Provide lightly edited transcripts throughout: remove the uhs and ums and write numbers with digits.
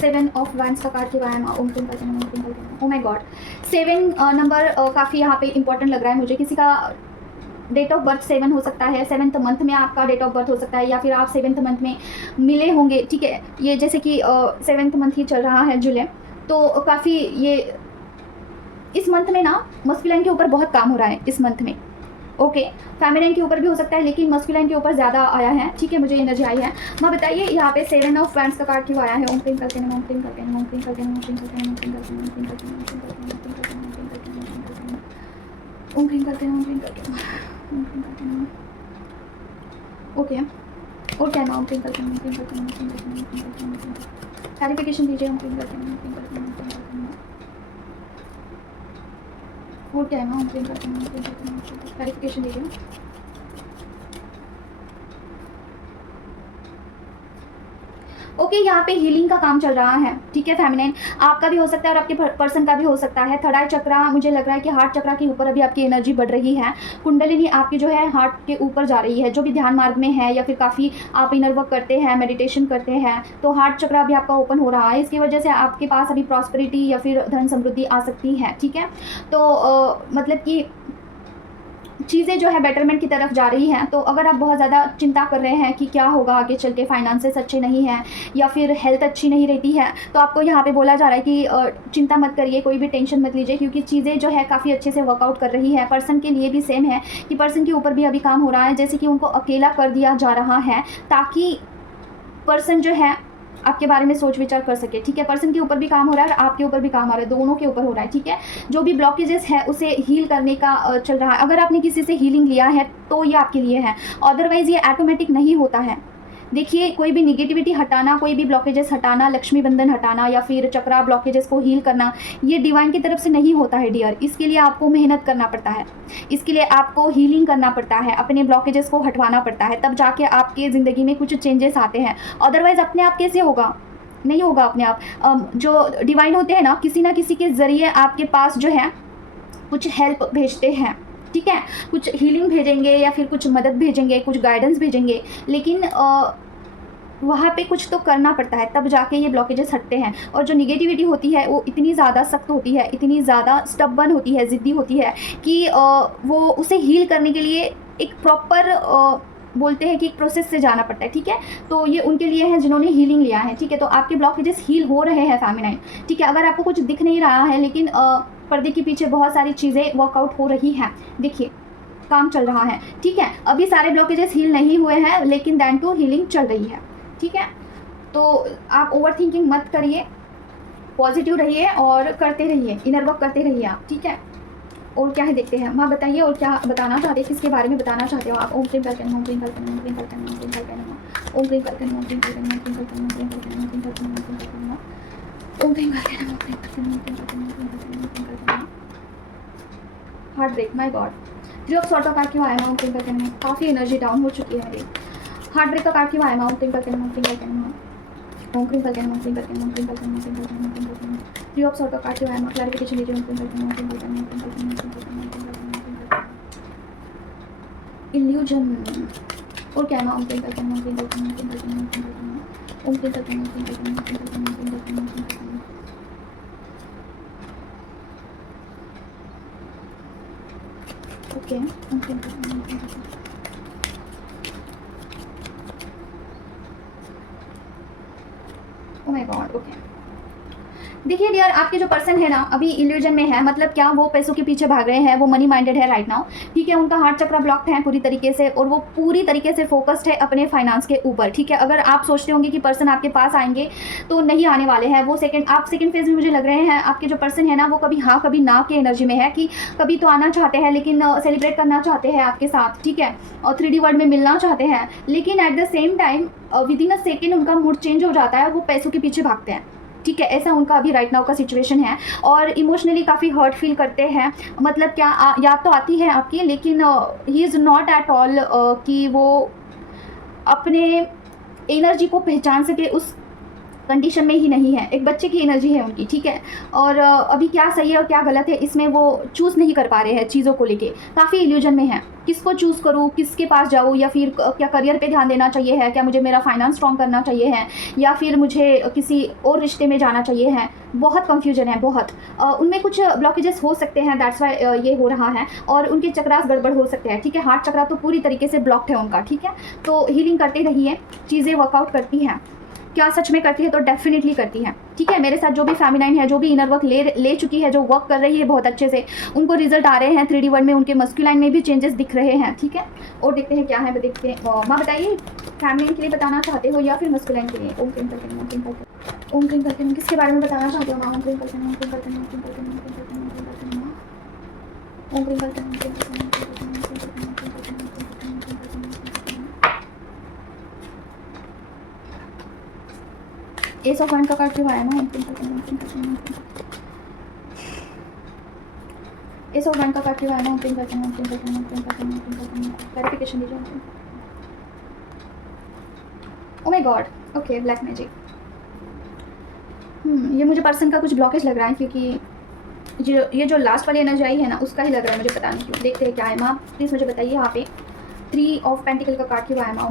7 of wands का card क्यों आया है? ओम क्रीम करके नमः, ओम क्रीम करके नमः। ओ माय गॉड, 7 नंबर काफ़ी यहाँ पे इंपॉर्टेंट लग रहा है मुझे। किसी का डेट ऑफ बर्थ 7 हो सकता है, 7th मंथ में आपका डेट ऑफ बर्थ हो सकता है, या फिर आप 7th मंथ में मिले होंगे, ठीक है। ये जैसे कि 7th मंथ ही चल रहा है जुलाई, तो काफ़ी ये इस मंथ में ना मस्कुलाइन के ऊपर बहुत काम हो रहा है इस मंथ में। ओके, फेमिनाइन के ऊपर भी हो सकता है, लेकिन मस्कुलाइन के ऊपर ज़्यादा आया है, ठीक है, मुझे एनर्जी आई है। मैं बताइए यहाँ पे 7 ऑफ वैंड्स का कार्ड क्यों आया है? ओम क्रीम करके नमः, ओम क्रीम करके नमः, ओम क्रीम करके नमः, ओम क्रीम करके नमः, ओम क्रीम करके नमः, ओम क्रीम करके नमः, ओम क्रीम करके नमः, ओम क्रीम करके नमः, ओम क्रीम करके नमः, ओम क्रीम करके नमः, ओम क्रीम करके नमः, ओम क्रीम करके नमः। ओके, और क्या है? ओम क्रीम करके नमः, ओम क्रीम करके नमः, ओम क्रीम करके नमः, ओम क्रीम करके नमः। क्लैरिफिकेशन दीजिए। ओम क्रीम करके नमः, ओम क्रीम करके नमः, ओम क्रीम करके नमः। और क्या है? ओम क्रीम करके नमः, ओम क्रीम करके नमः। क्लैरिफिकेशन दीजिए। ओके, यहाँ पे हीलिंग का काम चल रहा है, ठीक है। फेमिनाइन आपका भी हो सकता है और आपके पर्सन का भी हो सकता है। थर्ड आई चक्रा, मुझे लग रहा है कि हार्ट चक्रा के ऊपर अभी आपकी एनर्जी बढ़ रही है। कुंडलिनी आपकी जो है हार्ट के ऊपर जा रही है, जो भी ध्यान मार्ग में है या फिर काफ़ी आप इनर वर्क करते हैं, मेडिटेशन करते हैं, तो हार्ट चक्रा अभी आपका ओपन हो रहा है। इसकी वजह से आपके पास अभी प्रॉस्पेरिटी या फिर धन समृद्धि आ सकती है, ठीक है। तो मतलब कि चीज़ें जो है बेटरमेंट की तरफ जा रही हैं। तो अगर आप बहुत ज़्यादा चिंता कर रहे हैं कि क्या होगा आगे चल के, फाइनेंसेस अच्छे नहीं हैं या फिर हेल्थ अच्छी नहीं रहती है, तो आपको यहाँ पे बोला जा रहा है कि चिंता मत करिए, कोई भी टेंशन मत लीजिए, क्योंकि चीज़ें जो है काफ़ी अच्छे से वर्कआउट कर रही है। पर्सन के लिए भी सेम है कि पर्सन के ऊपर भी अभी काम हो रहा है, जैसे कि उनको अकेला कर दिया जा रहा है ताकि पर्सन जो है आपके बारे में सोच विचार कर सके, ठीक है। पर्सन के ऊपर भी काम हो रहा है और आपके ऊपर भी काम हो रहा है, दोनों के ऊपर हो रहा है, ठीक है। जो भी ब्लॉकेजेस है उसे हील करने का चल रहा है। अगर आपने किसी से हीलिंग लिया है तो ये आपके लिए है, अदरवाइज़ ये ऑटोमेटिक नहीं होता है। देखिए, कोई भी निगेटिविटी हटाना, कोई भी ब्लॉकेजेस हटाना, लक्ष्मी बंधन हटाना या फिर चक्रा ब्लॉकेजेस को हील करना, ये डिवाइन की तरफ से नहीं होता है डियर। इसके लिए आपको मेहनत करना पड़ता है, इसके लिए आपको हीलिंग करना पड़ता है, अपने ब्लॉकेजेस को हटवाना पड़ता है, तब जाके आपके ज़िंदगी में कुछ चेंजेस आते हैं। अदरवाइज़ अपने आप कैसे होगा? नहीं होगा अपने आप। जो डिवाइन होते हैं ना किसी के ज़रिए आपके पास जो है कुछ हेल्प भेजते हैं, ठीक है। कुछ हीलिंग भेजेंगे या फिर कुछ मदद भेजेंगे, कुछ गाइडेंस भेजेंगे, लेकिन वहाँ पे कुछ तो करना पड़ता है, तब जाके ये ब्लॉकेजेस हटते हैं। और जो निगेटिविटी होती है वो इतनी ज़्यादा सख्त होती है, इतनी ज़्यादा स्टबर्न होती है, ज़िद्दी होती है कि वो उसे हील करने के लिए एक प्रॉपर बोलते हैं कि एक प्रोसेस से जाना पड़ता है, ठीक है। तो ये उनके लिए है जिन्होंने हीलिंग लिया है, ठीक है। तो आपके ब्लॉकेजेस हील हो रहे हैं फेमिनाइन, ठीक है। अगर आपको कुछ दिख नहीं रहा है, लेकिन पर्दे के पीछे बहुत सारी चीज़ें वर्कआउट हो रही हैं, देखिए काम चल रहा है, ठीक है। अभी सारे ब्लॉकेजेस हील नहीं हुए हैं, लेकिन दैन टू हीलिंग चल रही है, ठीक है। तो आप ओवर थिंकिंग मत करिए, पॉजिटिव रहिए और करते रहिए, इनर वर्क करते रहिए आप, ठीक है। और क्या है देखते हैं। माँ बताइए और क्या बताना चाहते हैं, किसके बारे में बताना चाहते हो आप? ओम क्रीम करके नमः, ओम क्रीम करके नमः, ओम क्रीम करके नमः, ओम क्रीम करके नमः, ओम क्रीम करके नमः, ओम क्रीम करके नमः, ओम क्रीम करके नमः, ओम क्रीम करके नमः, ओम क्रीम करके नमः, ओम क्रीम करके नमः, ओम क्रीम करके नमः, ओम क्रीम करके नमः, ओम क्रीम करके नमः, ओम क्रीम करके नमः, ओम क्रीम करके नमः। Heartbreak, my God, 3 of sword का कार्ड क्यों आया? ओम क्रीम करके नमः। काफ़ी एनर्जी डाउन हो चुकी है मेरी। हार्ट ब्रेक का कार्ड क्यों आया? ओम क्रीम करके नमः, ओम क्रीम करके नमः, ओम क्रीम करके नमः, ओम क्रीम करके नमः, ओम क्रीम करके नमः, ओम क्रीम करके नमः, ओम क्रीम करके नमः। 3 ऑफ सॉर्ट का कार्ड क्यों आया? क्लैरिफिकेशन दीजिए। ओम क्रीम करके नमः, ओम क्रीम करके नमः, ओम क्रीम करके नमः, ओम क्रीम करके नमः, ओम क्रीम करके नमः। इल्यूजन, और क्या है? ओम क्रीम करके नमः, ओम क्रीम करके नमः, ओम क्रीम करके नमः, ओम क्रीम करके नमः, ओम क्रीम करके नमः, ओम क्रीम करके नमः, ओम क्रीम करके नमः, ओम क्रीम करके नमः। ओके, ओम क्रीम करके नमः, ओम क्रीम करके नमः। Oh my God, okay. देखिए डियर, आपके जो पर्सन है ना अभी इल्यूजन में है, मतलब क्या वो पैसों के पीछे भाग रहे हैं, वो मनी माइंडेड है राइट नाउ, ठीक है। उनका हार्ट चक्र ब्लॉक्ड है पूरी तरीके से और वो पूरी तरीके से फोकस्ड है अपने फाइनेंस के ऊपर, ठीक है। अगर आप सोचते होंगे कि पर्सन आपके पास आएंगे तो नहीं आने वाले हैं, वो आप सेकंड फेज में मुझे लग रहे हैं। आपके जो पर्सन है ना वो कभी हाँ कभी ना के एनर्जी में है, कि कभी तो आना चाहते हैं लेकिन सेलिब्रेट करना चाहते हैं आपके साथ, ठीक है, और 3D वर्ल्ड में मिलना चाहते हैं, लेकिन at the same time with in a second उनका मूड चेंज हो जाता है, वो पैसों के पीछे भागते हैं, ठीक है। ऐसा उनका अभी राइट नाउ का सिचुएशन है और इमोशनली काफ़ी हर्ट फील करते हैं। मतलब क्या याद तो आती है आपकी, लेकिन he is not at all कि वो अपने एनर्जी को पहचान सके, उस कंडीशन में ही नहीं है, एक बच्चे की एनर्जी है उनकी, ठीक है। और अभी क्या सही है और क्या गलत है इसमें वो चूज़ नहीं कर पा रहे हैं चीज़ों को लेके, काफ़ी इल्यूजन में है। किसको चूज़ करूँ, किसके पास जाऊँ, या फिर क्या करियर पे ध्यान देना चाहिए है, क्या मुझे मेरा फाइनेंस स्ट्रॉन्ग करना चाहिए है, या फिर मुझे किसी और रिश्ते में जाना चाहिए है। बहुत कन्फ्यूजन है, बहुत। उनमें कुछ ब्लॉकेजेस हो सकते हैं, दैट्स वाई ये हो रहा है। और उनके चक्रास गड़बड़ हो सकते हैं, ठीक है। हार्ट चक्रा तो पूरी तरीके से ब्लॉक्ड है उनका, ठीक है। तो हीलिंग करते रहिए, चीज़ें वर्कआउट करती हैं। क्या सच में करती है? तो डेफिनेटली करती है, ठीक है। मेरे साथ जो भी फेमिनाइन है, जो भी इनर वर्क ले चुकी है, जो वर्क कर रही है बहुत अच्छे से, उनको रिजल्ट आ रहे हैं 3D वर्ल्ड में, उनके मस्कुलाइन में भी चेंजेस दिख रहे हैं, ठीक है। और देखते हैं क्या है, देखते हैं। माँ बताइए, फेमिनाइन के लिए बताना चाहते हो या फिर मस्कुलाइन के लिए? ओम क्रीम करके, ओम क्रीम करके, ओम क्रीम करके, किसके बारे में बताना चाहते हो माँ? ओम क्रीम करके, ओम क्रीम करके, ओम क्रीम करके, ओम क्रीम करके, ओम क्रीम करके, ओम क्रीम करके, ओम क्रीम करके। एस ऑफ वन का कार्ड क्यों आया ना? एस ऑफ वन का कार्ड क्यों आया ना? क्लैरिफिकेशन दीजिए। Oh my God, okay, black magic. ये मुझे पर्सन का कुछ ब्लॉकेज लग रहा है, क्योंकि ये जो लास्ट वाली एनर्जी आई है ना, उसका ही लग रहा है मुझे, पता नहीं क्यों। देखते हैं क्या है माँ, प्लीज़ मुझे बताइए। यहाँ पे 3 ऑफ पेंटिकल का कार्ड क्यों आया माँ?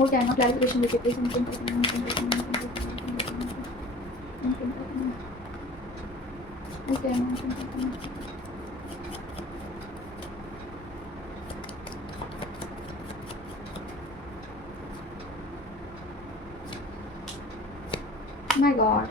ओके, है ना, क्लैरिफिकेशन दीजिए please. Okay, my God,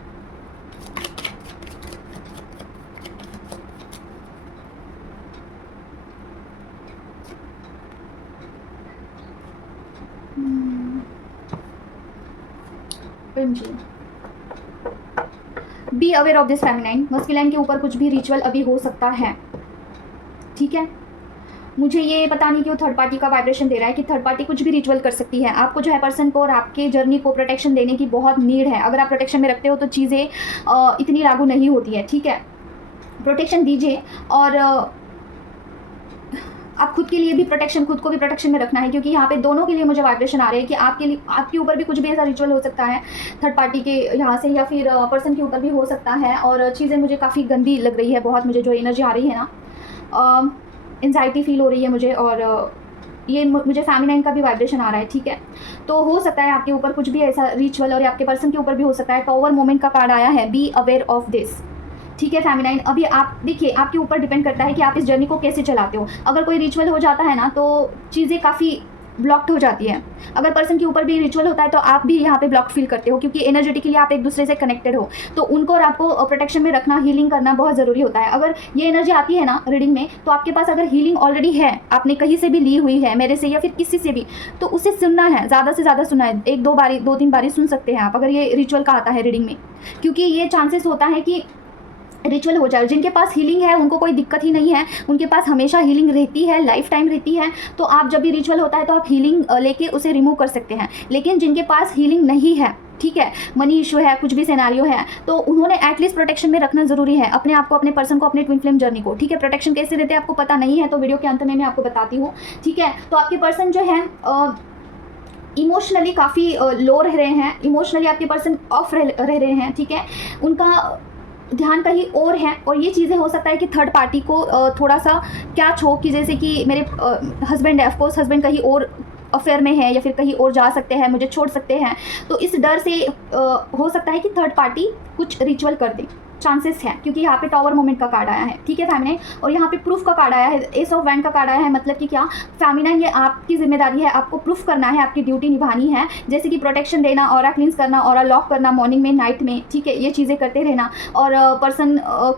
be aware of this feminine. Masculine के ऊपर कुछ भी रिचुअल अभी हो सकता है, ठीक है। मुझे ये पता नहीं क्यों थर्ड पार्टी का वाइब्रेशन दे रहा है कि थर्ड पार्टी कुछ भी रिचुअल कर सकती है। आपको जो है पर्सन को और आपके जर्नी को प्रोटेक्शन देने की बहुत नीड है। अगर आप प्रोटेक्शन में रखते हो तो चीज़ें इतनी लागू नहीं होती है, ठीक है। प्रोटेक्शन दीजिए, और आप खुद के लिए भी प्रोटेक्शन, खुद को भी प्रोटेक्शन में रखना है, क्योंकि यहाँ पे दोनों के लिए मुझे वाइब्रेशन आ रहे हैं कि आपके लिए, आपके ऊपर भी कुछ भी ऐसा रिचुअल हो सकता है थर्ड पार्टी के यहाँ से, या फिर पर्सन के ऊपर भी हो सकता है। और चीज़ें मुझे काफ़ी गंदी लग रही है, बहुत मुझे जो एनर्जी आ रही है ना, एंजाइटी फील हो रही है मुझे, और ये मुझे फेमिनाइन का भी वाइब्रेशन आ रहा है, ठीक है। तो हो सकता है आपके ऊपर कुछ भी ऐसा रिचुअल, और आपके पर्सन के ऊपर भी हो सकता है। टॉवर मोमेंट का कार्ड आया है, बी अवेयर ऑफ दिस, ठीक है फेमिनाइन। अभी आप देखिए, आपके ऊपर डिपेंड करता है कि आप इस जर्नी को कैसे चलाते हो। अगर कोई रिचुअल हो जाता है ना, तो चीज़ें काफ़ी ब्लॉक्ड हो जाती है। अगर पर्सन के ऊपर भी रिचुअल होता है तो आप भी यहाँ पे ब्लॉक फील करते हो, क्योंकि एनर्जेटिकली आप एक दूसरे से कनेक्टेड हो। तो उनको और आपको प्रोटेक्शन में रखना, हीलिंग करना बहुत ज़रूरी होता है। अगर ये एनर्जी आती है ना रीडिंग में, तो आपके पास अगर हीलिंग ऑलरेडी है, आपने कहीं से भी ली हुई है, मेरे से या फिर किसी से भी, तो उसे सुनना है, ज़्यादा से ज़्यादा सुनना है। 1-2 बारी, 2-3 बारी सुन सकते हैं आप, अगर ये रिचुअल का आता है रीडिंग में, क्योंकि ये चांसेस होता है कि रिचुअल हो जाए। जिनके पास हीलिंग है उनको कोई दिक्कत ही नहीं है, उनके पास हमेशा हीलिंग रहती है, लाइफ टाइम रहती है। तो आप जब भी रिचुअल होता है तो आप हीलिंग लेके उसे रिमूव कर सकते हैं। लेकिन जिनके पास हीलिंग नहीं है, ठीक है, मनी इशू है, कुछ भी सिनेरियो है, तो उन्होंने एटलीस्ट प्रोटेक्शन में रखना जरूरी है अपने आप को, अपने पर्सन को, अपने ट्विन फ्लेम जर्नी को, ठीक है। प्रोटेक्शन कैसे देते हैं आपको पता नहीं है तो वीडियो के अंत में मैं आपको बताती हूँ, ठीक है। तो आपके पर्सन जो है इमोशनली काफ़ी लो रह रहे हैं, इमोशनली आपके पर्सन ऑफ रह रहे हैं, ठीक है। उनका ध्यान कहीं और है, और ये चीज़ें हो सकता है कि थर्ड पार्टी को थोड़ा सा कैच हो, कि जैसे कि मेरे हस्बैंड है, ऑफकोर्स हस्बैंड कहीं और अफेयर में है, या फिर कहीं और जा सकते हैं, मुझे छोड़ सकते हैं। तो इस डर से हो सकता है कि थर्ड पार्टी कुछ रिचुअल कर दे, चांसेस है, क्योंकि यहाँ पे टॉवर मोमेंट का कार्ड आया है, ठीक है फेमिनाइन। और यहाँ पे प्रूफ का कार्ड आया है, एस ऑफ वैंड का कार्ड आया है। मतलब कि क्या फेमिनाइन, ये आपकी जिम्मेदारी है, आपको प्रूफ करना है, आपकी ड्यूटी निभानी है, जैसे कि प्रोटेक्शन देना, ऑरा क्लींस करना, ऑरा लॉक करना मॉर्निंग में, नाइट में, ठीक है। ये चीज़ें करते रहना, और पर्सन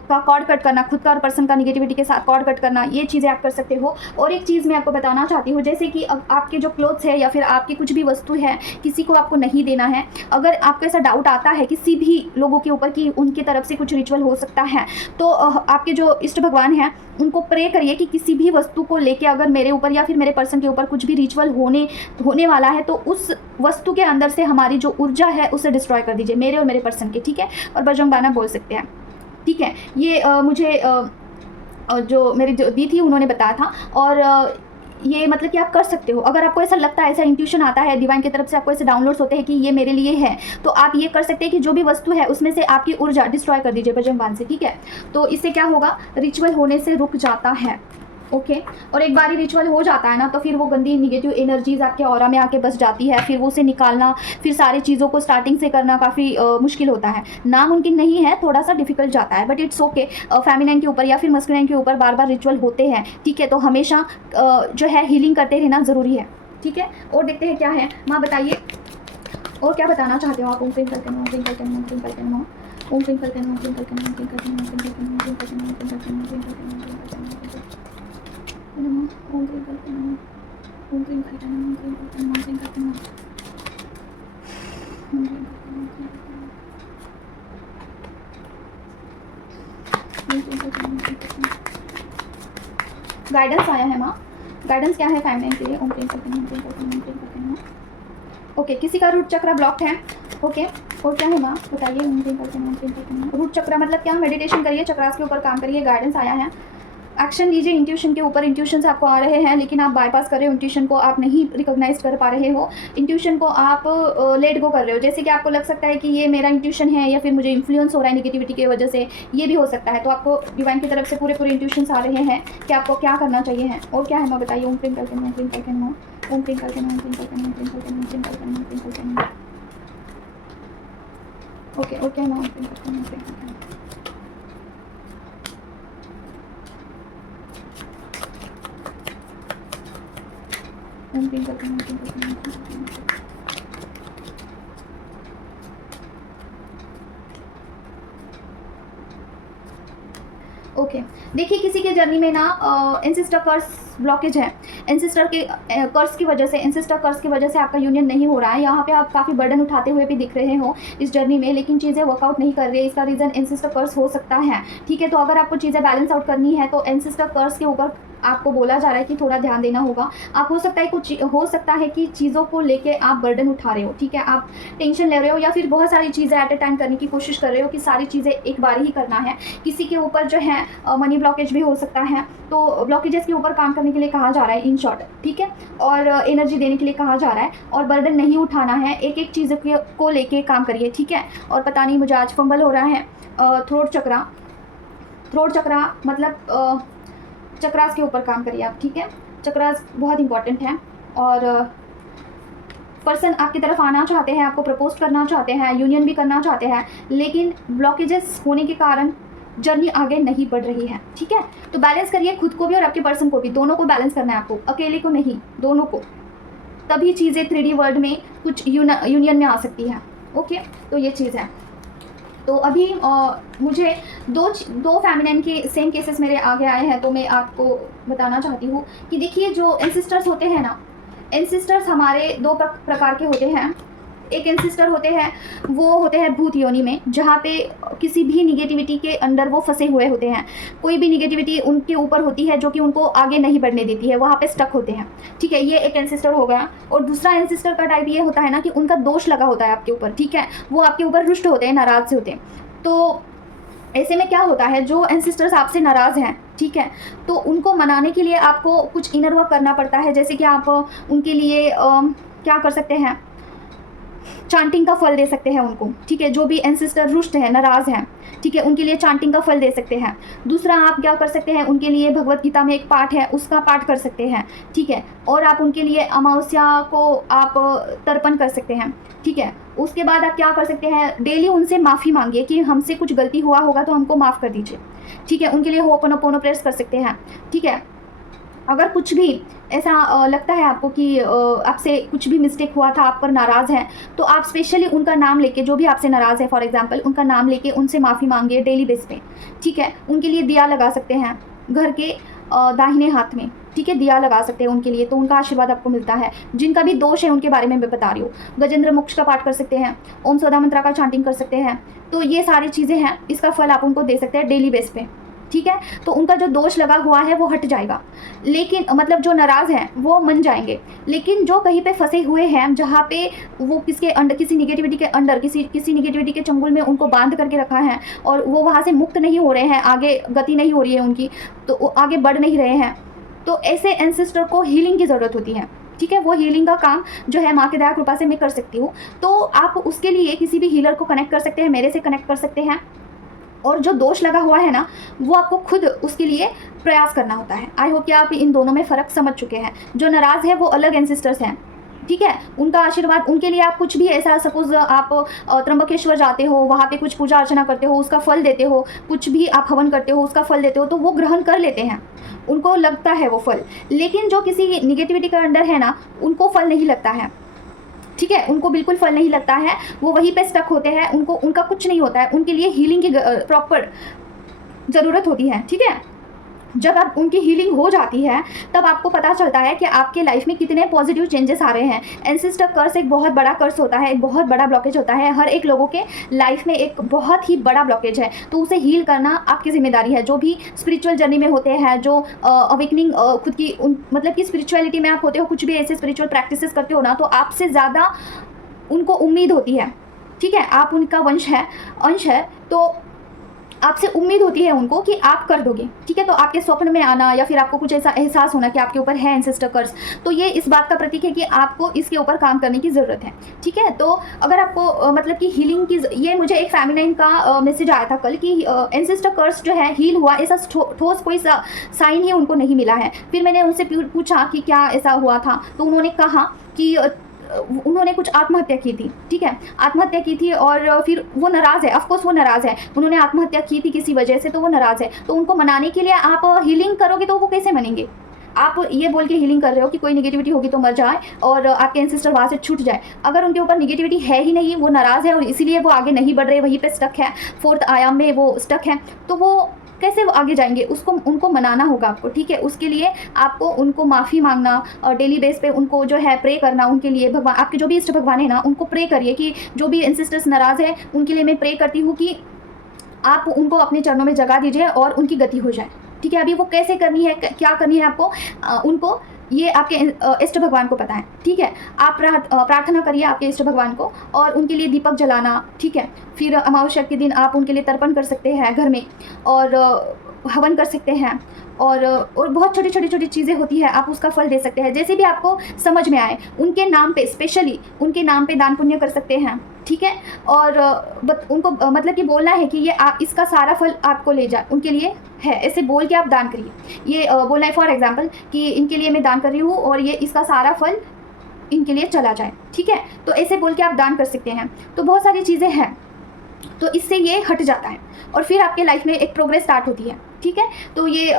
का कॉर्ड कट करना, खुद का और पर्सन का निगेटिविटी के साथ कॉर्ड कट करना, ये चीज़ें आप कर सकते हो। और एक चीज़ मैं आपको बताना चाहती हूँ, जैसे कि आपके जो क्लोथ्स है या फिर आपकी कुछ भी वस्तु है, किसी को आपको नहीं देना है। अगर आपको ऐसा डाउट आता है किसी भी लोगों के ऊपर कि उनकी तरफ से कुछ रिचुअल हो सकता है, तो आपके जो इष्ट भगवान हैं उनको प्रे करिए कि किसी भी वस्तु को लेके अगर मेरे ऊपर या फिर मेरे पर्सन के ऊपर कुछ भी रिचुअल होने वाला है, तो उस वस्तु के अंदर से हमारी जो ऊर्जा है उसे डिस्ट्रॉय कर दीजिए, मेरे और मेरे पर्सन के, ठीक है। और बजरंग बाना बोल सकते हैं, ठीक है। ये मुझे जो मेरी जो दी थी उन्होंने बताया था। और ये मतलब कि आप कर सकते हो। अगर आपको ऐसा लगता है, ऐसा इंट्यूशन आता है डिवाइन की तरफ से, आपको ऐसे डाउनलोड्स होते हैं कि ये मेरे लिए है, तो आप ये कर सकते हैं कि जो भी वस्तु है उसमें से आपकी ऊर्जा डिस्ट्रॉय कर दीजिए बजरंग बाण से, ठीक है। तो इससे क्या होगा, रिचुअल होने से रुक जाता है, ओके। और एक बार ही रिचुअल हो जाता है ना, तो फिर वो गंदी निगेटिव एनर्जीज आपके ऑरा में आके बस जाती है, फिर वो उसे निकालना, फिर सारी चीज़ों को स्टार्टिंग से करना काफ़ी मुश्किल होता है। नामुमकिन नहीं है, थोड़ा सा डिफिकल्ट जाता है, बट इट्स ओके। फेमिनाइन के ऊपर या फिर मस्कुलाइन के ऊपर बार बार रिचुअल होते हैं, ठीक है। तो हमेशा जो है हीलिंग करते रहना ज़रूरी है, ठीक है। और देखते हैं क्या है, माँ बताइए और क्या बताना चाहते हो आप। ओम क्लीं करके नमः, क्लीं करके नमः, क्लीं करके नमः, ओम क्लीं करके नमः, क्लीं करके नमः, क्लीं करके नमः, क्लीं करके नमः, क्लीं करके नमः, क्लीं करके नमः, क्लीं करके नमः, ओम क्लीं करके नमः, ओम क्लीं करके नमः, ओम क्लीं करके नमः, क्लीं करके नमः, ओम क्लीं करके नमः। गाइडेंस आया है माँ, गाइडेंस क्या है फैमिली के लिए। ओम क्लीं करके नमः, क्लीं करके नमः, क्लीं करके नमः। ओके, किसी का रूट चक्र ब्लॉक्ड है, ओके। और क्या है माँ बताइए। ओम क्लीं करके नमः, क्लीं करके नमः। रूट चक्र मतलब क्या, मेडिटेशन करिए, चक्रास के ऊपर काम करिए, गाइडेंस आया है। एक्शन लीजिए इंट्यूशन के ऊपर। इंट्यूशंस आपको आ रहे हैं लेकिन आप बाईपास कर रहे हो, इंट्यूशन को आप नहीं रिकॉग्नाइज कर पा रहे हो, इंट्यूशन को आप लेट गो कर रहे हो। जैसे कि आपको लग सकता है कि ये मेरा इंट्यूशन है या फिर मुझे इन्फ्लुएंस हो रहा है नेगेटिविटी की वजह से, ये भी हो सकता है। तो आपको डिवाइन की तरफ से पूरे इंट्यूशंस आ रहे हैं कि आपको क्या करना चाहिए है। और क्या है मैं बताइए। ओम क्लीं करके नमः, क्लीं करके नमः, ओम क्लीं करके नमः, क्लीं करके नमः, क्लीं करके नमः, क्लीं करके नमः, क्लीं करके नमः। ओके, और क्या है ओम क्लीं करके नमः, क्लीं करके नमः। ओम क्लीं करके नमः, क्लीं करके नमः, क्लीं करके नमः। ओके, देखिए किसी के जर्नी में ना एंसेस्टर कर्स ब्लॉकेज है। एंसेस्टर के कर्स की वजह से, एंसेस्टर कर्स की वजह से आपका यूनियन नहीं हो रहा है। यहाँ पे आप काफ़ी बर्डन उठाते हुए भी दिख रहे हो इस जर्नी में, लेकिन चीज़ें वर्कआउट नहीं कर रही है। इसका रीज़न एंसेस्टर कर्स हो सकता है, ठीक है। तो अगर आपको चीज़ें बैलेंस आउट करनी है तो एंसेस्टर कर्स के ऊपर आपको बोला जा रहा है कि थोड़ा ध्यान देना होगा। आप हो सकता है कि चीज़ों को लेके आप बर्डन उठा रहे हो, ठीक है। आप टेंशन ले रहे हो या फिर बहुत सारी चीज़ें एट ए टाइम करने की कोशिश कर रहे हो कि सारी चीज़ें एक बार ही करना है। किसी के ऊपर जो है मनी ब्लॉकेज भी हो सकता है, तो ब्लॉकेजेस के ऊपर काम करने के लिए कहा जा रहा है इन शॉर्ट, ठीक है। और एनर्जी देने के लिए कहा जा रहा है और बर्डन नहीं उठाना है। एक एक चीज़ को लेके काम करिए, ठीक है। और पता नहीं मुझे आज फंबल हो रहा है। थ्रोट चक्रा मतलब चक्रास के ऊपर काम करिए आप, ठीक है। चक्रास बहुत इंपॉर्टेंट है। और पर्सन आपकी तरफ आना चाहते हैं, आपको प्रपोज करना चाहते हैं, यूनियन भी करना चाहते हैं, लेकिन ब्लॉकेजेस होने के कारण जर्नी आगे नहीं बढ़ रही है, ठीक है। तो बैलेंस करिए खुद को भी और आपके पर्सन को भी, दोनों को बैलेंस करना है आपको, अकेले को नहीं, दोनों को। तभी चीज़ें 3D वर्ल्ड में कुछ यूनियन में आ सकती है, ओके। तो ये चीज़ है। तो अभी मुझे दो फेमिनिन के सेम केसेस मेरे आगे आए हैं, तो मैं आपको बताना चाहती हूँ कि देखिए जो एंसेस्टर्स होते हैं ना, एंसेस्टर्स हमारे दो प्रकार के होते हैं। एक एंसेस्टर होते हैं, वो होते हैं भूत योनि में, जहाँ पे किसी भी निगेटिविटी के अंदर वो फंसे हुए होते हैं। कोई भी निगेटिविटी उनके ऊपर होती है जो कि उनको आगे नहीं बढ़ने देती है, वहाँ पे स्टक होते हैं, ठीक है। ये एक एंसेस्टर हो गया। और दूसरा एंसेस्टर का टाइप ये होता है ना कि उनका दोष लगा होता है आपके ऊपर, ठीक है। वो आपके ऊपर रुष्ट होते हैं, नाराज़ से होते हैं। तो ऐसे में क्या होता है, जो एंसेस्टर्स आपसे नाराज़ हैं, ठीक है, तो उनको मनाने के लिए आपको कुछ इनर वर्क करना पड़ता है। जैसे कि आप उनके लिए क्या कर सकते हैं, चांटिंग का फल दे सकते हैं उनको, ठीक है। जो भी एंसेस्टर रुष्ट है, नाराज़ हैं, ठीक है, उनके लिए चांटिंग का फल दे सकते हैं। दूसरा आप क्या कर सकते हैं, उनके लिए भगवत गीता में एक पाठ है, उसका पाठ कर सकते हैं, ठीक है। और आप उनके लिए अमावस्या को आप तर्पण कर सकते हैं, ठीक है। उसके बाद आप क्या कर सकते हैं, डेली उनसे माफ़ी मांगिए कि हमसे कुछ गलती हुआ होगा तो हमको माफ़ कर दीजिए, ठीक है। उनके लिए होपोनोपोनो प्रेयर्स कर सकते हैं, ठीक है। अगर कुछ भी ऐसा लगता है आपको कि आपसे कुछ भी मिस्टेक हुआ था, आप पर नाराज़ हैं, तो आप स्पेशली उनका नाम लेके, जो भी आपसे नाराज़ है फॉर एग्जांपल, उनका नाम लेके उनसे माफ़ी मांगिए डेली बेस पे, ठीक है। उनके लिए दिया लगा सकते हैं घर के दाहिने हाथ में, ठीक है, दिया लगा सकते हैं उनके लिए, तो उनका आशीर्वाद आपको मिलता है। जिनका भी दोष है उनके बारे में मैं बता रही हूँ। गजेंद्र मोक्ष का पाठ कर सकते हैं, ओम सदा मंत्रा का चांटिंग कर सकते हैं। तो ये सारी चीज़ें हैं, इसका फल आप उनको दे सकते हैं डेली बेस पे, ठीक है। तो उनका जो दोष लगा हुआ है वो हट जाएगा, लेकिन मतलब जो नाराज़ हैं वो मन जाएंगे। लेकिन जो कहीं पे फंसे हुए हैं, जहाँ पे वो किसी निगेटिविटी के अंडर, किसी निगेटिविटी के चंगुल में उनको बांध करके रखा है और वो वहाँ से मुक्त नहीं हो रहे हैं, आगे गति नहीं हो रही है उनकी, तो वो आगे बढ़ नहीं रहे हैं, तो ऐसे एंसेस्टर को हीलिंग की ज़रूरत होती है, ठीक है। वो हीलिंग का काम जो है माँ की दया कृपा से मैं कर सकती हूँ। तो आप उसके लिए किसी भी हीलर को कनेक्ट कर सकते हैं, मेरे से कनेक्ट कर सकते हैं। और जो दोष लगा हुआ है ना, वो आपको खुद उसके लिए प्रयास करना होता है। आई होप कि आप इन दोनों में फ़र्क समझ चुके हैं। जो नाराज़ है वो अलग एंसेस्टर्स हैं, ठीक है। उनका आशीर्वाद, उनके लिए आप कुछ भी ऐसा, सपोज आप त्र्यंबकेश्वर जाते हो, वहाँ पे कुछ पूजा अर्चना करते हो, उसका फल देते हो, कुछ भी आप हवन करते हो, उसका फल देते हो, तो वो ग्रहण कर लेते हैं, उनको लगता है वो फल। लेकिन जो किसी निगेटिविटी के अंडर है ना, उनको फल नहीं लगता है, ठीक है। उनको बिल्कुल फल नहीं लगता है, वो वहीं पे स्टक होते हैं, उनको उनका कुछ नहीं होता है। उनके लिए हीलिंग की प्रॉपर ज़रूरत होती है, ठीक है। जब आप उनकी हीलिंग हो जाती है तब आपको पता चलता है कि आपके लाइफ में कितने पॉजिटिव चेंजेस आ रहे हैं। एंसेस्टर कर्स एक बहुत बड़ा कर्स होता है, एक बहुत बड़ा ब्लॉकेज होता है। हर एक लोगों के लाइफ में एक बहुत ही बड़ा ब्लॉकेज है, तो उसे हील करना आपकी जिम्मेदारी है। जो भी स्पिरिचुअल जर्नी में होते हैं, जो अवेकनिंग खुद की मतलब कि स्पिरिचुअलिटी में आप होते हो, कुछ भी ऐसे स्पिरिचुअल प्रैक्टिसेस करते हो ना, तो आपसे ज़्यादा उनको उम्मीद होती है, ठीक है। आप उनका अंश है, तो आपसे उम्मीद होती है उनको कि आप कर दोगे, ठीक है। तो आपके स्वप्न में आना या फिर आपको कुछ ऐसा एहसास होना कि आपके ऊपर है एंसेस्टर कर्स, तो ये इस बात का प्रतीक है कि आपको इसके ऊपर काम करने की ज़रूरत है, ठीक है। तो अगर आपको मतलब कि हीलिंग की, ये मुझे एक फेमिनाइन का मैसेज आया था कल कि एंसेस्टर कर्स जो है हील हुआ, ऐसा ठोस कोई साइन ही उनको नहीं मिला है। फिर मैंने उनसे पूछा कि क्या ऐसा हुआ था, तो उन्होंने कहा कि उन्होंने कुछ आत्महत्या की थी, ठीक है, आत्महत्या की थी। और फिर वो नाराज़ है, ऑफकोर्स वो नाराज़ है, उन्होंने आत्महत्या की थी किसी वजह से, तो वो नाराज़ है। तो उनको मनाने के लिए आप हीलिंग करोगे तो वो कैसे मनेंगे? आप ये बोल के हीलिंग कर रहे हो कि कोई निगेटिविटी होगी तो मर जाए और आपके एंसेस्टर वहाँ से छूट जाए। अगर उनके ऊपर निगेटिविटी है ही नहीं, वो नाराज़ है और इसीलिए वो आगे नहीं बढ़ रहे, वहीं पे स्टक है, 4th आयाम में वो स्टक है, तो वो कैसे वो आगे जाएंगे? उनको मनाना होगा आपको, ठीक है। उसके लिए आपको उनको माफ़ी मांगना और डेली बेस पे उनको जो है प्रे करना उनके लिए। भगवान, आपके जो भी इष्ट भगवान है ना, उनको प्रे करिए कि जो भी एंसेस्टर्स नाराज़ है उनके लिए मैं प्रे करती हूँ कि आप उनको अपने चरणों में जगा दीजिए और उनकी गति हो जाए, ठीक है। अभी वो कैसे करनी है, क्या करनी है आपको, उनको ये आपके इष्ट भगवान को पता है, ठीक है। आप प्रार्थना करिए आपके इष्ट भगवान को और उनके लिए दीपक जलाना, ठीक है। फिर अमावस्या के दिन आप उनके लिए तर्पण कर सकते हैं घर में और हवन कर सकते हैं और बहुत छोटी छोटी चीज़ें होती है, आप उसका फल दे सकते हैं जैसे भी आपको समझ में आए। उनके नाम पे, स्पेशली उनके नाम पे दान पुण्य कर सकते हैं, ठीक है। और उनको मतलब कि बोलना है कि ये आप इसका सारा फल आपको ले जाए, उनके लिए है, ऐसे बोल के आप दान करिए। ये बोलना है फॉर एग्जांपल कि इनके लिए मैं दान कर रही हूँ और ये इसका सारा फल इनके लिए चला जाए, ठीक है। तो ऐसे बोल के आप दान कर सकते हैं। तो बहुत सारी चीज़ें हैं, तो इससे ये हट जाता है और फिर आपके लाइफ में एक प्रोग्रेस स्टार्ट होती है, ठीक है। तो ये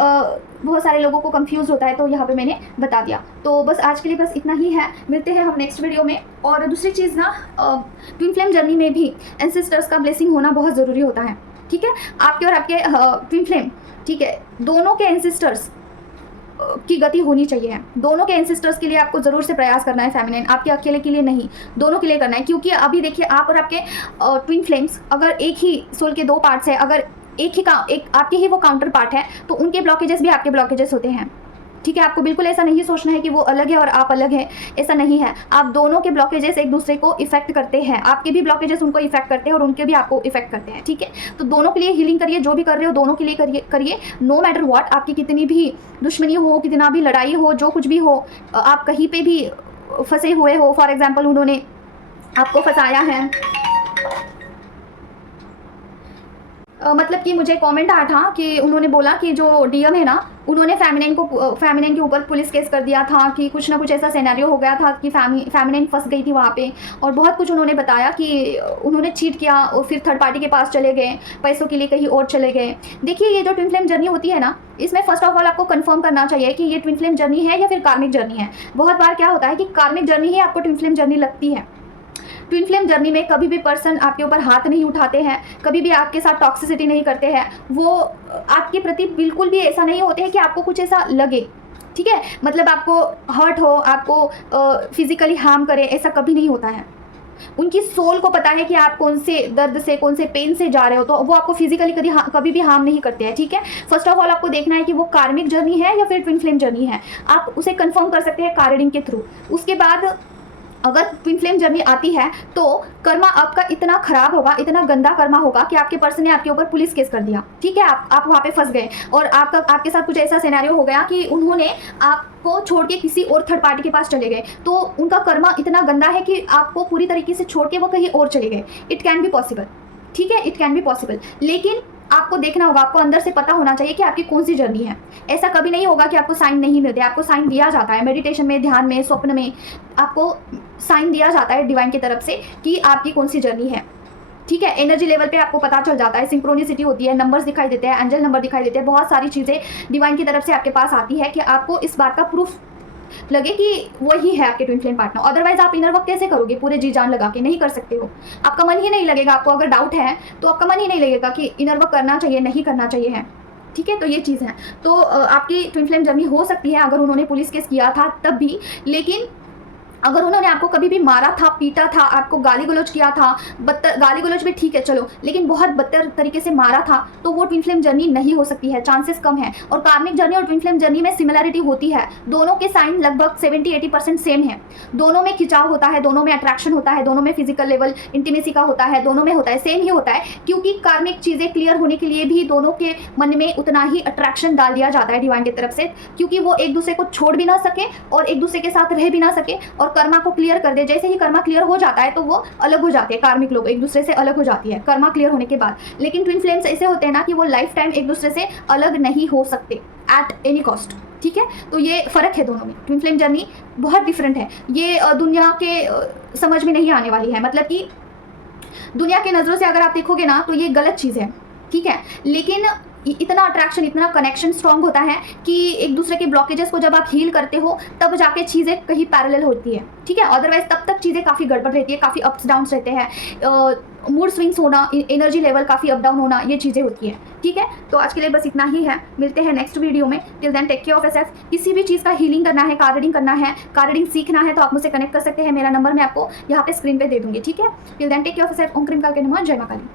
बहुत सारे लोगों को कंफ्यूज होता है, तो यहाँ पे मैंने बता दिया। तो बस आज के लिए बस इतना ही है, मिलते हैं हम नेक्स्ट वीडियो में। और दूसरी चीज़ ना, ट्विन फ्लेम जर्नी में भी एंसेस्टर्स का ब्लेसिंग होना बहुत ज़रूरी होता है, ठीक है। आपके और आपके ट्विन फ्लेम, ठीक है, दोनों के एंसेस्टर्स की गति होनी चाहिए। दोनों के एंसेस्टर्स के लिए आपको ज़रूर से प्रयास करना है फेमिनिन, आपके अकेले के लिए नहीं, दोनों के लिए करना है। क्योंकि अभी देखिए, आप और आपके ट्विन फ्लेम्स अगर एक ही सोल के 2 पार्ट्स है, अगर एक आपके ही वो काउंटर पार्ट है, तो उनके ब्लॉकेजेस भी आपके ब्लॉकेजेस होते हैं, ठीक है। आपको बिल्कुल ऐसा नहीं सोचना है कि वो अलग है और आप अलग हैं, ऐसा नहीं है। आप दोनों के ब्लॉकेजेस एक दूसरे को इफेक्ट करते हैं, आपके भी ब्लॉकेजेस उनको इफेक्ट करते हैं और उनके भी आपको इफेक्ट करते हैं, ठीक है। तो दोनों के लिए हीलिंग करिए, जो भी कर रहे हो दोनों के लिए करिए। नो मैटर व्हाट, आपकी कितनी भी दुश्मनी हो, कितना भी लड़ाई हो, जो कुछ भी हो, आप कहीं पर भी फंसे हुए हो, फॉर एग्जाम्पल उन्होंने आपको फंसाया है, मतलब कि मुझे कमेंट आया था कि उन्होंने बोला कि जो डीएम है ना, उन्होंने फेमिनिन के ऊपर पुलिस केस कर दिया था कि कुछ ना कुछ ऐसा सिनेरियो हो गया था कि फेमिनिन फंस गई थी वहाँ पे, और बहुत कुछ उन्होंने बताया कि उन्होंने चीट किया और फिर थर्ड पार्टी के पास चले गए, पैसों के लिए कहीं और चले गए। देखिए, ये जो ट्विन फ्लेम जर्नी होती है ना, इसमें फर्स्ट ऑफ ऑल आपको कंफर्म करना चाहिए कि ये ट्विन फ्लेम जर्नी है या फिर कार्मिक जर्नी है। बहुत बार क्या होता है कि कार्मिक जर्नी ही आपको ट्विन फ्लेम जर्नी लगती है। ट्विन फ्लेम जर्नी में कभी भी पर्सन आपके ऊपर हाथ नहीं उठाते हैं, कभी भी आपके साथ टॉक्सिसिटी नहीं करते हैं, वो आपके प्रति बिल्कुल भी ऐसा नहीं होते हैं कि आपको कुछ ऐसा लगे, ठीक है। मतलब आपको हर्ट हो, आपको फिजिकली हार्म करे, ऐसा कभी नहीं होता है। उनकी सोल को पता है कि आप कौन से दर्द से, कौन से पेन से जा रहे हो, तो वो आपको फिजिकली कभी भी हार्म नहीं करते हैं, ठीक है। फर्स्ट ऑफ ऑल आपको देखना है कि वो कार्मिक जर्नी है या फिर ट्विन फ्लेम जर्नी है। आप उसे कंफर्म कर सकते हैं कार्ड रीडिंग के थ्रू। उसके बाद अगर ट्विन फ्लेम जर्नी आती है तो कर्मा आपका इतना खराब होगा, इतना गंदा कर्मा होगा कि आपके पर्सन ने आपके ऊपर पुलिस केस कर दिया, ठीक है, आप वहाँ पे फंस गए और आपके साथ कुछ ऐसा सिनेरियो हो गया कि उन्होंने आपको छोड़ के किसी और थर्ड पार्टी के पास चले गए, तो उनका कर्मा इतना गंदा है कि आपको पूरी तरीके से छोड़ के वो कहीं और चले गए। इट कैन बी पॉसिबल, ठीक है, इट कैन बी पॉसिबल, लेकिन आपको देखना होगा, आपको अंदर से पता होना चाहिए कि आपकी कौन सी जर्नी है। ऐसा कभी नहीं होगा कि आपको साइन नहीं मिलते, आपको साइन दिया जाता है मेडिटेशन में, ध्यान में, स्वप्न में, आपको साइन दिया जाता है डिवाइन की तरफ से कि आपकी कौन सी जर्नी है, ठीक है। एनर्जी लेवल पे आपको पता चल जाता है, सिंक्रोनिसिटी होती है, नंबर्स दिखाई देते हैं, एंजल नंबर दिखाई देते हैं, बहुत सारी चीज़ें डिवाइन की तरफ से आपके पास आती है कि आपको इस बात का प्रूफ लगे कि वही है आपके ट्विन फ्लेम पार्टनर। अदरवाइज आप इनर वर्क कैसे करोगे, पूरे जी जान लगा के नहीं कर सकते हो, आपका मन ही नहीं लगेगा। आपको अगर डाउट है तो आपका मन ही नहीं लगेगा कि इनर वर्क करना चाहिए नहीं करना चाहिए है, ठीक है। तो ये चीज़ है, तो आपकी ट्विन फ्लेम जर्नी हो सकती है अगर उन्होंने पुलिस केस किया था तब भी, लेकिन अगर उन्होंने आपको कभी भी मारा था, पीटा था, आपको गाली गलौज किया था, गाली गलौज भी ठीक है चलो, लेकिन बहुत बदतर तरीके से मारा था, तो वो ट्विन फ्लेम जर्नी नहीं हो सकती है, चांसेस कम है। और कार्मिक जर्नी और ट्विन फ्लेम जर्नी में सिमिलरिटी होती है, दोनों के साइन लगभग 70-80% सेम है, दोनों में खिंचाव होता है, दोनों में अट्रैक्शन होता है, दोनों में फिजिकल लेवल इंटीमेसी का होता है, दोनों में होता है, सेम ही होता है, क्योंकि कार्मिक चीज़ें क्लियर होने के लिए भी दोनों के मन में उतना ही अट्रैक्शन डाल दिया जाता है डिवाइन की तरफ से, क्योंकि वो एक दूसरे को छोड़ भी ना सके और एक दूसरे के साथ रह भी ना सके और कर्मा को क्लियर कर दे। जैसे ही कर्मा क्लियर हो जाता है तो वो अलग हो जाते हैं, कार्मिक लोग एक दूसरे से अलग हो जाती है कर्मा क्लियर होने के बाद। लेकिन ट्विन फ्लेम्स ऐसे होते हैं ना कि वो लाइफ टाइम एक दूसरे से अलग नहीं हो सकते एट एनी कॉस्ट, ठीक है। तो ये फ़र्क है दोनों में, ट्विन फ्लेम जर्नी बहुत डिफरेंट है, ये दुनिया के समझ में नहीं आने वाली है, मतलब कि दुनिया के नज़रों से अगर आप देखोगे ना तो ये गलत चीज़ है, ठीक है। लेकिन इतना अट्रैक्शन, इतना कनेक्शन स्ट्रांग होता है कि एक दूसरे के ब्लॉकेजेस को जब आप हील करते हो तब जाके चीज़ें कहीं पैरेलल होती है, ठीक है। अदरवाइज तब तक चीज़ें काफ़ी गड़बड़ रहती है, काफ़ी अप्स डाउन्स रहते हैं, मूड स्विंग्स होना, एनर्जी लेवल काफ़ी अप डाउन होना, ये चीज़ें होती है, ठीक है। तो आज के लिए बस इतना ही है, मिलते हैं नेक्स्ट वीडियो में। Till then take care of yourself. किसी भी चीज़ का हीलिंग करना है, कार्ड रीडिंग करना है, कार्ड रीडिंग सीखना है तो आप मुझसे कनेक्ट कर सकते हैं, मेरा नंबर मैं आपको यहाँ पे स्क्रीन पे दे दूँगी, ठीक है। Till then take care of yourself. ओम क्रीम काल के नमः, जय मां काली।